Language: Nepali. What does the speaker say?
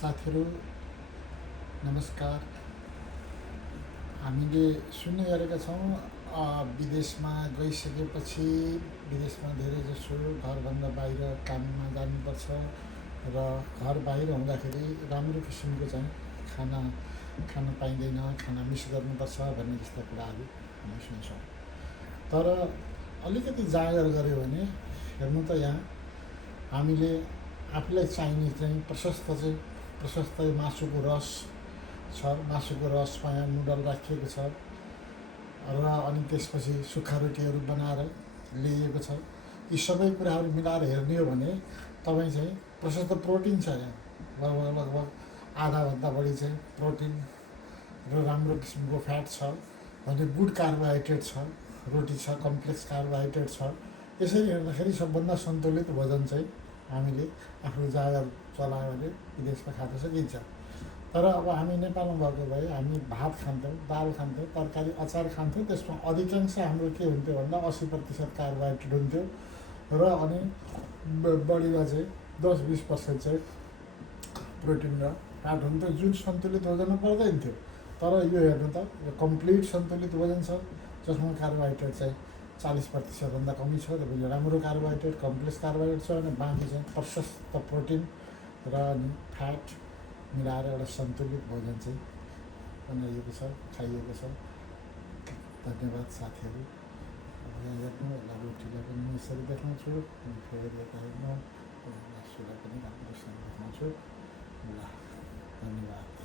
साथीहरू नमस्कार। हामीले सुन्ने गरेका छौँ विदेशमा गइसकेपछि विदेशमा धेरैजसो घरभन्दा बाहिर काममा जानुपर्छ र घर बाहिर हुँदाखेरि राम्रो किसिमको चाहिँ खाना खान पाइँदैन, खाना मिस गर्नुपर्छ भन्ने जस्ता कुराहरू हामी सुन्छौँ। तर अलिकति जाँगर गऱ्यो भने हेर्नु त यहाँ हामीले आफूलाई चाहिने चाहिँ प्रशस्त मासुको रस छ, मासुको रसमा यहाँ नुडल राखिएको छ र अनि त्यसपछि सुक्खा रोटीहरू बनाएर ल्याइएको छ। यी सबै कुराहरू मिलाएर हेर्ने हो भने तपाईँ चाहिँ प्रशस्त प्रोटिन छ यहाँ, लगभग आधाभन्दा बढी चाहिँ प्रोटिन र राम्रो किसिमको फ्याट छ भने गुड कार्बोहाइड्रेट छ, रोटी छ, कम्प्लेक्स कार्बोहाइड्रेट छ। यसरी हेर्दाखेरि सबभन्दा सन्तुलित भोजन चाहिँ हामीले आफ्नो जाँगर चलायो भने विदेशमा खान सकिन्छ। तर अब हामी नेपालमा भएको भए हामी भात खान्थ्यौँ, दाल खान्थ्यौँ, तरकारी अचार खान्थ्यौँ। त्यसमा अधिकांश हाम्रो के हुन्थ्यो भन्दा 80% कार्बोहाइड्रेट हुन्थ्यो र अनि बढीमा चाहिँ 10-20% चाहिँ प्रोटिन र फ्याट हुन्थ्यो, जुन सन्तुलित भोजनमा पर्दैन थियो। तर यो हेर्नु त यो कम्प्लिट सन्तुलित भोजन छ जसमा कार्बोहाइड्रेट चाहिँ 40%भन्दा कमी छ। तपाईँले राम्रो कार्बोहाइड्रेट, कम्प्लेक्स कार्बोहाइड्रेट छ भने बाँकी चाहिँ प्रशस्त प्रोटिन र अनि फ्याट मिलाएर एउटा सन्तुलित भोजन चाहिँ बनाइएको छ, खाइएको छ। धन्यवाद साथीहरू। अब यहाँ हेर्नु होला, रोटीलाई पनि म यसरी देखाउँछु, अनि फेरि यता हेर्नु मासुलाई पनि राम्रोसँग देखाउँछु। ल, धन्यवाद।